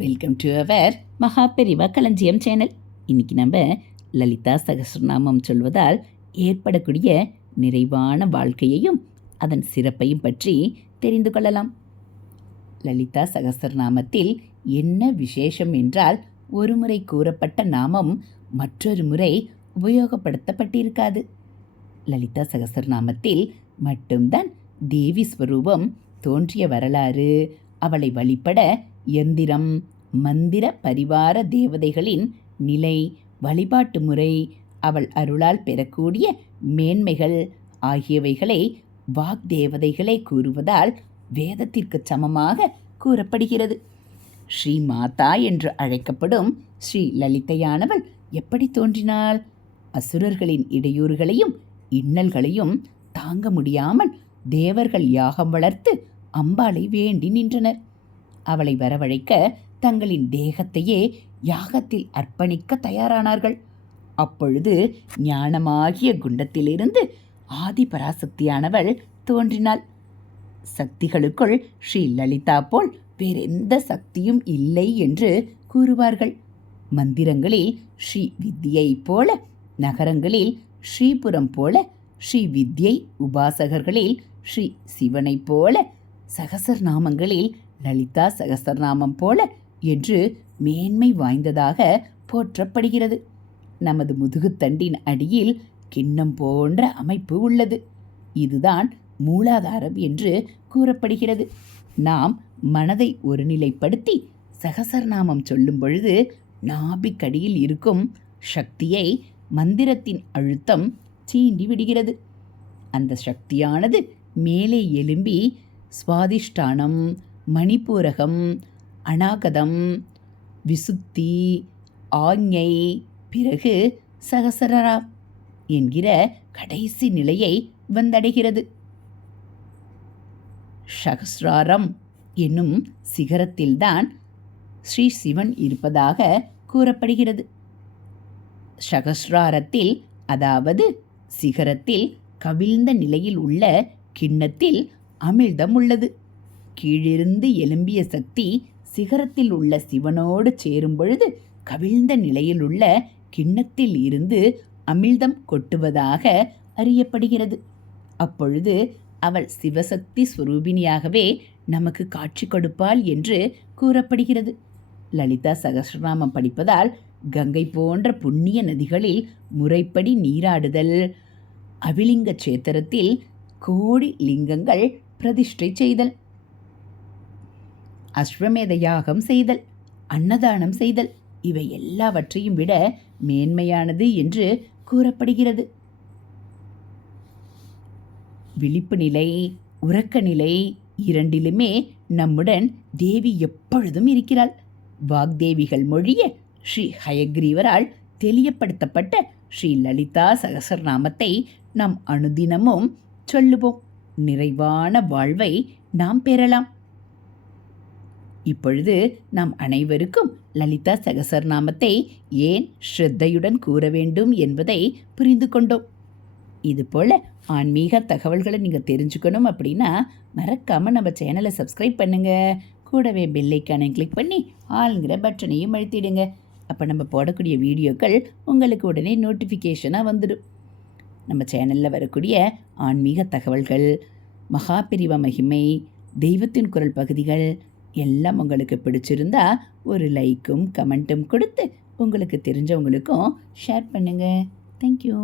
Welcome to our Maha Periyava களஞ்சியம் channel. இன்னைக்கு நம்ம லலிதா சகஸ்ரநாமம் சொல்வதால் ஏற்படக்கூடிய நிறைவான வாழ்க்கையையும் அதன் சிறப்பையும் பற்றி தெரிந்து கொள்ளலாம். லலிதா சகஸ்ரநாமத்தில் என்ன விசேஷம் என்றால், ஒரு முறை கூறப்பட்ட நாமம் மற்றொரு முறை உபயோகப்படுத்தப்பட்டிருக்காது. லலிதா சகஸ்ரநாமத்தில் மட்டும்தான் தேவி ஸ்வரூபம் தோன்றிய வரலாறு, அவளை வழிபட எந்திரம், மந்திர பரிவார தேவதைகளின் நிலை, வழிபாட்டு முறை, அவள் அருளால் பெறக்கூடிய மேன்மைகள் ஆகியவைகளை வாக்தேவதைகளை கூறுவதால் வேதத்திற்கு சமமாக கூறப்படுகிறது. ஸ்ரீ மாதா என்று அழைக்கப்படும் ஸ்ரீ லலிதையானவள் எப்படி தோன்றினாள்? அசுரர்களின் இடையூறுகளையும் இன்னல்களையும் தாங்க முடியாமல் தேவர்கள் யாகம் வளர்த்து அம்பாளை வேண்டி நின்றனர். அவளை வரவழைக்க தங்களின் தேகத்தையே யாகத்தில் அர்ப்பணிக்க தயாரானார்கள். அப்பொழுது ஞானமாகிய குண்டத்திலிருந்து ஆதிபராசக்தியானவள் தோன்றினாள். சக்திகளுக்குள் ஸ்ரீ லலிதா போல் வேறெந்த சக்தியும் இல்லை என்று கூறுவார்கள். மந்திரங்களில் ஸ்ரீ வித்யை போல, நகரங்களில் ஸ்ரீபுரம் போல, ஸ்ரீ வித்யை உபாசகர்களில் ஸ்ரீ சிவனை போல, சகசரநாமங்களில் லலிதா சகஸ்ரநாமம் போல என்று மேன்மை வாய்ந்ததாக போற்றப்படுகிறது. நமது முதுகுத்தண்டின் அடியில் கிண்ணம் போன்ற அமைப்பு உள்ளது. இதுதான் மூலாதாரம் என்று கூறப்படுகிறது. நாம் மனதை ஒருநிலைப்படுத்தி சகஸ்ரநாமம் சொல்லும் பொழுது நாபிக்கடியில் இருக்கும் சக்தியை மந்திரத்தின் அழுத்தம் சீண்டி விடுகிறது. அந்த சக்தியானது மேலே எழும்பி சுவாதிஷ்டானம், மணிப்பூரகம், அநாகதம், விசுத்தி, ஆஞ்ஞை, பிறகு சகசரரா என்கிற கடைசி நிலையை வந்தடைகிறது. சகஸ்ராரம் என்னும் சிகரத்தில்தான் ஸ்ரீ சிவன் இருப்பதாக கூறப்படுகிறது. சகஸ்ராரத்தில், அதாவது சிகரத்தில் கவிழ்ந்த நிலையில் உள்ள கிண்ணத்தில் அமிழ்தம் உள்ளது. கீழிருந்து எழும்பிய சக்தி சிகரத்தில் உள்ள சிவனோடு சேரும் பொழுது கவிழ்ந்த நிலையில் உள்ள கிண்ணத்தில் இருந்து அமிழ்தம் கொட்டுவதாக அறியப்படுகிறது. அப்பொழுது அவள் சிவசக்தி ஸ்வரூபிணியாகவே நமக்கு காட்சி கொடுப்பாள் என்று கூறப்படுகிறது. லலிதா சகஸ்ரநாமம் படிப்பதால் கங்கை போன்ற புண்ணிய நதிகளில் முறைப்படி நீராடுதல், அவிலிங்க சேத்திரத்தில் கோடி லிங்கங்கள் பிரதிஷ்டை செய்தல், அஸ்வமேத யாகம் செய்தல், அன்னதானம் செய்தல், இவை எல்லாவற்றையும் விட மேன்மையானது என்று கூறப்படுகிறது. விழிப்பு நிலை, உறக்க நிலை இரண்டிலுமே நம்முடன் தேவி எப்பொழுதும் இருக்கிறாள். வாக்தேவிகள் மொழிய ஸ்ரீ ஹயக்ரீவரால் தெளியப்படுத்தப்பட்ட ஸ்ரீ லலிதா சகஸ்ரநாமத்தை நாம் அனுதினமும் சொல்லுவோம். நிறைவான வாழ்வை நாம் பெறலாம். இப்பொழுது நாம் அனைவருக்கும் லலிதா சகஸ்ரநாமத்தை ஏன் ஸ்ரத்தையுடன் கூற வேண்டும் என்பதை புரிந்து கொண்டோம். இதுபோல் ஆன்மீக தகவல்களை நீங்கள் தெரிஞ்சுக்கணும் அப்படின்னா மறக்காமல் நம்ம சேனலை சப்ஸ்கிரைப் பண்ணுங்கள். கூடவே பெல் ஐக்கானை கிளிக் பண்ணி ஆளுங்கிற பட்டனையும் அழுத்திடுங்க. அப்போ நம்ம போடக்கூடிய வீடியோக்கள் உங்களுக்கு உடனே நோட்டிஃபிகேஷனாக வந்துடும். நம்ம சேனலில் வரக்கூடிய ஆன்மீக தகவல்கள், மகாபெரிவா மகிமை, தெய்வத்தின் குரல் பகுதிகள் எல்லாம் உங்களுக்கு பிடிச்சிருந்தா ஒரு லைக்கும் கமெண்ட்டும் கொடுத்து உங்களுக்கு தெரிஞ்சவங்களுக்கும் ஷேர் பண்ணுங்கள். தேங்க்யூ.